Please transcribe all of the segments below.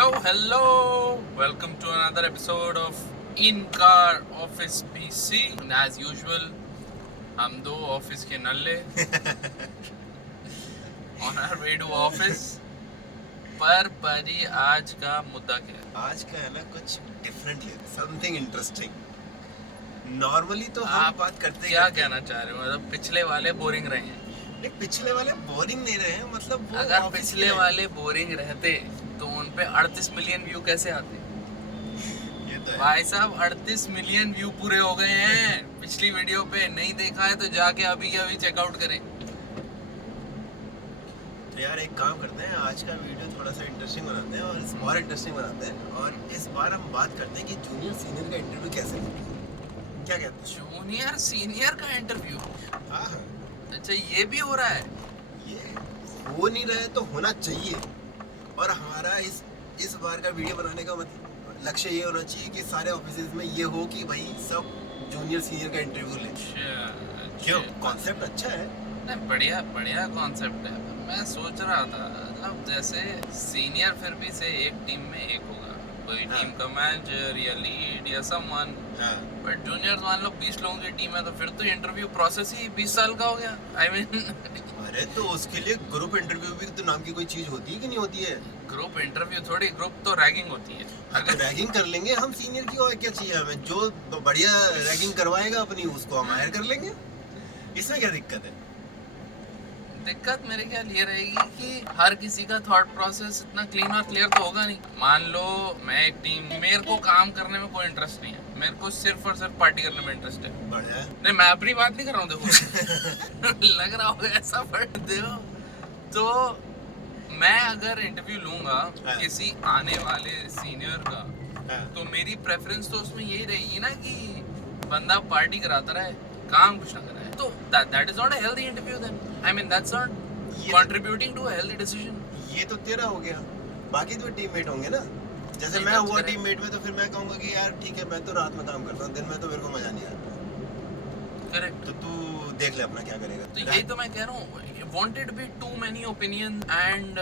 Hello. Welcome to another episode of In Car Office PC. And as usual, हम दो office के नल्ले on our way to office. पर परी आज का मुद्दा क्या है? आज का है ना कुछ डिफरेंट है, समथिंग इंटरेस्टिंग। नॉर्मली तो हम आप बात करते क्या कहना चाह रहे हो? मतलब पिछले वाले बोरिंग रहे हैं। नहीं, पिछले वाले बोरिंग नहीं रहे हैं, मतलब वो अगर ऑफिस पिछले के वाले बोरिंग रहते तो उन पे 38 मिलियन व्यू कैसे आते? ये तो है। भाई साहब 38 मिलियन व्यू पूरे हो गए हैं पिछली वीडियो पे। नहीं देखा है तो जाके अभी के अभी चेकआउट करें। तो यार एक काम करते हैं, आज का वीडियो थोड़ा सा इंटरेस्टिंग बनाते हैं और और इंटरेस्टिंग बनाते हैं। और इस बार हम बात करते हैं कि जूनियर सीनियर का इंटरव्यू कैसे होता है। क्या कहते हैं? जूनियर सीनियर का इंटरव्यू? हाँ हाँ, अच्छा, ये भी हो रहा है? ये हो नहीं रहा है तो होना चाहिए। और हमारा इस बार का वीडियो बनाने का मतलब लक्ष्य ये होना चाहिए कि सारे ऑफिसेज में ये हो कि भाई सब जूनियर सीनियर का इंटरव्यू ले। क्यों? कॉन्सेप्ट अच्छा है। नहीं, बढ़िया बढ़िया कॉन्सेप्ट है। मैं सोच रहा था मतलब जैसे सीनियर फिर भी से एक टीम में एक होगा, कोई हाँ। टीम का मैनेजर या लीड या समवन। हाँ, बट जूनियर्स मान लो 20 लोगों की टीम है तो फिर तो इंटरव्यू प्रोसेस ही 20 साल का हो गया। आई मीन अरे तो उसके लिए ग्रुप इंटरव्यू भी तो नाम की कोई चीज होती है कि नहीं होती है? ग्रुप इंटरव्यू थोड़ी, ग्रुप तो रैगिंग होती है। अगर रैगिंग कर लेंगे हम सीनियर की, और क्या चाहिए हमें? जो बढ़िया रैगिंग करवाएगा अपनी उसको हम हायर कर लेंगे। इसमें क्या दिक्कत है? दिक्कत मेरे ख्याल ये रहेगी कि हर किसी का थॉट प्रोसेस इतना क्लीन और क्लियर तो होगा नहीं। मान लो मैं एक टीम, मेरे को काम करने में कोई इंटरेस्ट नहीं है, मेरे को सिर्फ और सिर्फ पार्टी करने में इंटरेस्ट है। बढ़िया है। नहीं, मैं अपनी बात नहीं कर रहा हूँ, देखो लग रहा होगा ऐसा, बट देखो तो मैं अगर इंटरव्यू लूंगा हाँ। किसी आने वाले सीनियर का, हाँ। तो मेरी प्रेफरेंस तो उसमें यही रहेगी ना कि बंदा पार्टी कराता रहे, काम कुछ ना कराए। तो that is not a healthy interview then. I mean that's not ये contributing to a healthy decision. ये तो तेरा हो गया, बाकी तो टीममेट होंगे ना। जैसे नहीं, मैं बात हुआ करें। टीममेट में तो फिर मैं कहूंगा कि यार ठीक है, मैं तो रात में काम करता हूँ, दिन में तो मेरे को मजा नहीं आता। Correct. तो तू देख ले अपना क्या करेगा। तो यही तो मैं कह रहा हूँ, want it be too many opinion and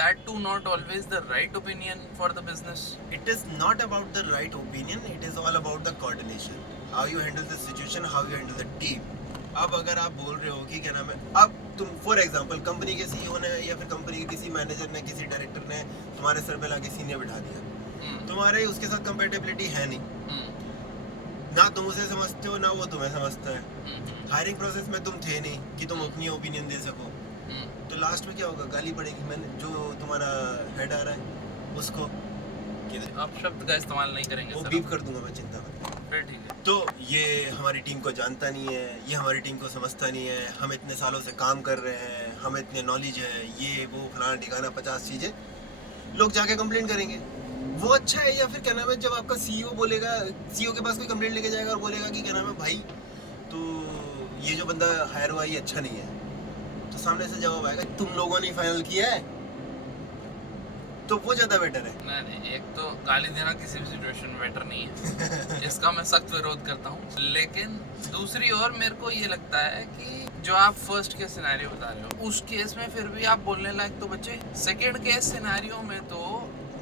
that too not always the right opinion for the business. It is not about the right opinion, it is all about the coordination. How you handle the situation, how you handle the team. अब अगर आप बोल रहे हो कि क्या नाम है, अब तुम फॉर एग्जांपल कंपनी के सीईओ ने या फिर कंपनी के किसी मैनेजर ने, किसी डायरेक्टर ने तुम्हारे सर पे लाके सीनियर बिठा दिया, हम्म, तुम्हारे उसके साथ कंपेटेबिलिटी है नहीं, हम्म, ना तुम उसे समझते हो ना वो तुम्हें समझता है। हम्म, हायरिंग प्रोसेस में तुम थे नहीं कि तुम अपनी ओपिनियन दे सको। हम्म। तो लास्ट में क्या होगा? गाली पड़ेगी। मैंने जो तुम्हारा हेड आ रहा है उसको कि अब शब्द का इस्तेमाल नहीं करेंगे वो सर। बीप कर दूंगा मैं, चिंता मत। फिर ठीक है। तो ये हमारी टीम को जानता नहीं है, ये हमारी टीम को समझता नहीं है, हम इतने सालों से काम कर रहे हैं, हमें इतने नॉलेज है, ये वो फलाना ठिकाना 50 चीज़ें, लोग जाके कंप्लेंट करेंगे। वो अच्छा है? या फिर क्या नाम है, जब आपका सीईओ बोलेगा, सीईओ के पास कोई कंप्लेंट लेके जाएगा और बोलेगा कि क्या नाम है भाई, तो ये जो बंदा हायर हुआ ये अच्छा नहीं है, तो सामने से जवाब आएगा तुम लोगों ने फाइनल किया है, तो वो ज़्यादा बेटर है। नहीं नहीं, एक तो गाली देना किसी भी सिचुएशन में बेटर नहीं है, इसका मैं सख्त विरोध करता हूँ। लेकिन दूसरी ओर मेरे को ये लगता है कि जो आप फर्स्ट केस सिनेरियो बता रहे हो, उस केस में फिर भी आप बोलने लायक तो बचे। सेकंड केस सिनेरियो में तो,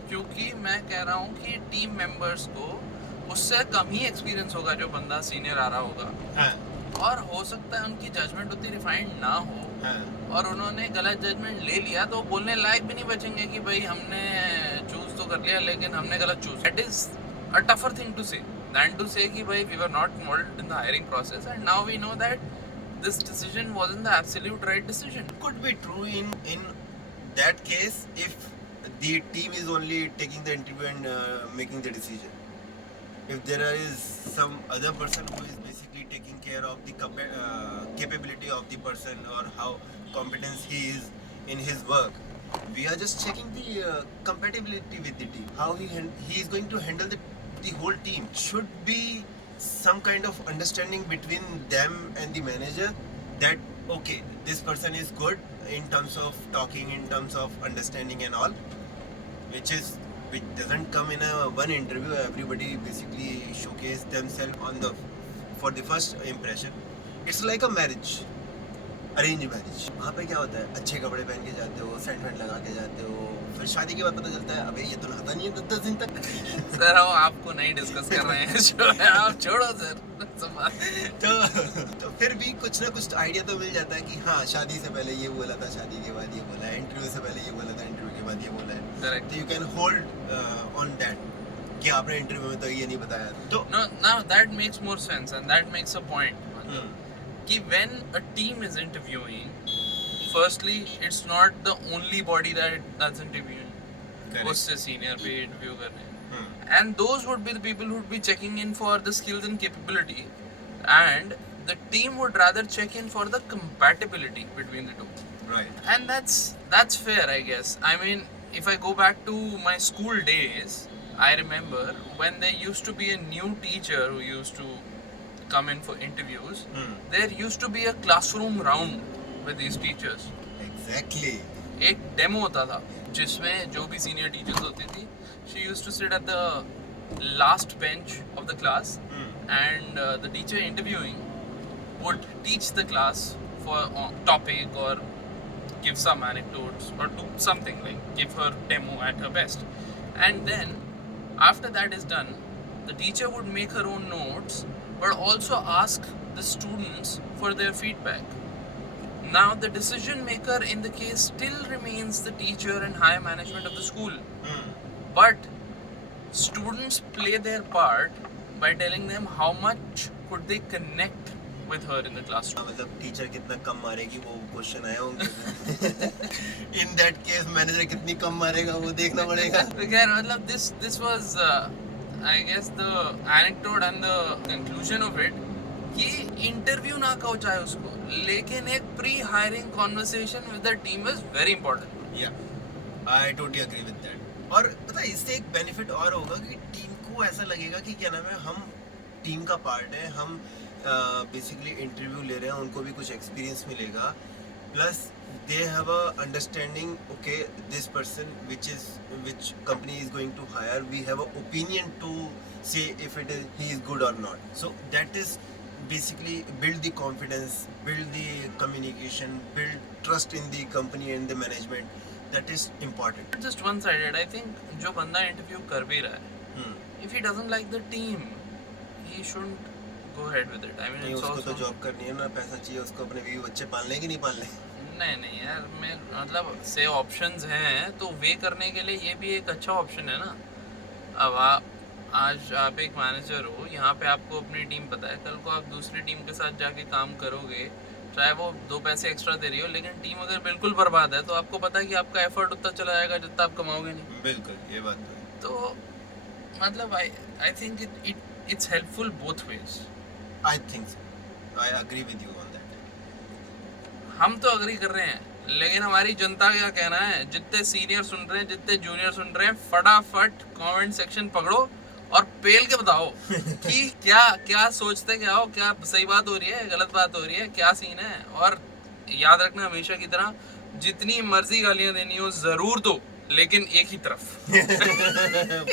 क्योंकि मैं कह रहा हूँ कि टीम मेंबर्स को उससे कम ही एक्सपीरियंस होगा जो बंदा सीनियर आ रहा होगा, हाँ और हो सकता है उनकी जजमेंट उतनी रिफाइंड ना हो, हाँ और उन्होंने गलत जजमेंट ले लिया, तो बोलने लायक भी नहीं बचेंगे कि भाई हमने चूज तो कर लिया लेकिन हमने गलत choose. That is a tougher thing to say than to say कि भाई we were not involved in the hiring process and now we know that this decision wasn't the absolute right decision. could be true in that case if the team is only taking the interview and making the decision. If there is some other person who is basically taking care of the capability of the person or how competent he is in his work, we are just checking the compatibility with the team. How he is going to handle the whole team. Should be some kind of understanding between them and the manager that okay, this person is good in terms of talking, in terms of understanding and all, which doesn't come in a one interview. Everybody basically showcase themselves on the for the first impression. It's like a marriage, arrange marriage. वहाँ पे क्या होता है, अच्छे कपड़े पहन के जाते हो, सेंट वेंट लगा के जाते हो, फिर शादी के बाद पता चलता है अबे ये तो नहाता चाहिए 10 दिन तक। सर हम आपको नहीं डिस्कस कर रहे हैं जो है आप छोड़ो सर। तो फिर भी कुछ ना कुछ आइडिया तो मिल जाता है कि हाँ शादी से पहले ये बोला था, शादी के बाद ये बोला है, इंटरव्यू से पहले ये बोला था, इंटरव्यू के बाद ये बोला है। Correct. तो you can hold on that कि आपने इंटरव्यू में तो ये नहीं बताया। तो No, now that makes more sense and that makes a point. कि when a team is interviewing, firstly, it's not the only body that's interviewing. Correct. उससे senior पे interview कर रहे हैं. Hmm. And those would be the people who would be checking in for the skills and capability, and the team would rather check in for the compatibility between the two. Right. And that's fair, I guess. I mean, if I go back to my school days, I remember when there used to be a new teacher who used to come in for interviews. There used to be a classroom round with these teachers. Exactly. एक demo होता था जिसमें जो भी senior teachers होती थी, she used to sit at the last bench of the class, and the teacher interviewing would teach the class for topic or give some anecdotes or do something like give her demo at her best. And then after that is done, the teacher would make her own notes but also ask the students for their feedback. Now the decision maker in the case still remains the teacher and higher management of the school. But students play their part by telling them how much could they connect with her in the classroom. मतलब teacher कितना कम मारेगी वो question आया होंगे। In that case manager कितनी कम मारेगा वो देखना पड़ेगा। तो खैर मतलब this was I guess the anecdote and the conclusion of it कि इंटरव्यू ना कहो चाहे उसको, लेकिन एक pre hiring conversation with the team is very important. Yeah I totally agree with that. और पता है इससे एक बेनिफिट और होगा कि टीम को ऐसा लगेगा कि क्या नाम है हम टीम का पार्ट है, हम बेसिकली इंटरव्यू ले रहे हैं, उनको भी कुछ एक्सपीरियंस मिलेगा, plus they have a understanding, okay, this person which company is going to hire, we have an opinion to say if he is good or not. So that is basically build the confidence, build the communication, build trust in the company and the management. That is important. Just one sided, I think जो बंदा interview कर भी रहा है, if he doesn't like the team, he shouldn't go ahead with it. I mean, नहीं it's उसको तो also job करनी है ना, पैसा चाहिए उसको, अपने बीवी बच्चे पालने कि नहीं पालने। नहीं यार, मैं मतलब से ऑप्शंस हैं तो वे करने के लिए ये भी एक अच्छा ऑप्शन है ना। अब आज आप एक मैनेजर हो, यहाँ पे आपको अपनी टीम पता है, कल को आप दूसरी टीम के साथ जाके काम करोगे, चाहे वो 2 पैसे एक्स्ट्रा दे रही हो, लेकिन टीम अगर बिल्कुल बर्बाद है तो आपको पता है कि आपका एफर्ट उतना चला जाएगा जितना आप कमाओगे नहीं। बिल्कुल ये बात तो मतलब I think it's helpful both ways. I think so, I agree with you on that. हम तो अग्री कर रहे हैं, लेकिन हमारी जनता क्या कहना है, जितने सीनियर सुन रहे हैं, जितने जूनियर सुन रहे हैं, फटाफट कमेंट सेक्शन पकड़ो और पेल के बताओ कि क्या सोचते क्या हो, क्या सही बात हो रही है, गलत बात हो रही है, क्या सीन है। और याद रखना हमेशा की तरह, जितनी मर्जी गालियां देनी हो जरूर दो, लेकिन एक ही तरफ।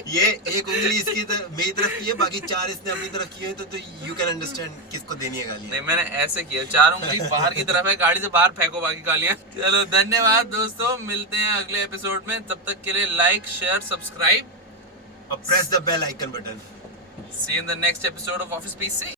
ये एक उंगली इसकी तरफ मेरी तरफ की है, बाकी 4 इसने अपनी तरफ की है, तो यू कैन अंडरस्टैंड किसको देनी है गालियां। नहीं मैंने ऐसे किया, 4 उंगली बाहर की तरफ है, गाड़ी से बाहर फेंको बाकी गालियां। चलो धन्यवाद दोस्तों, मिलते हैं अगले एपिसोड में, तब तक के लिए लाइक शेयर सब्सक्राइब और press the bell icon button. See you in the next episode of Office PC.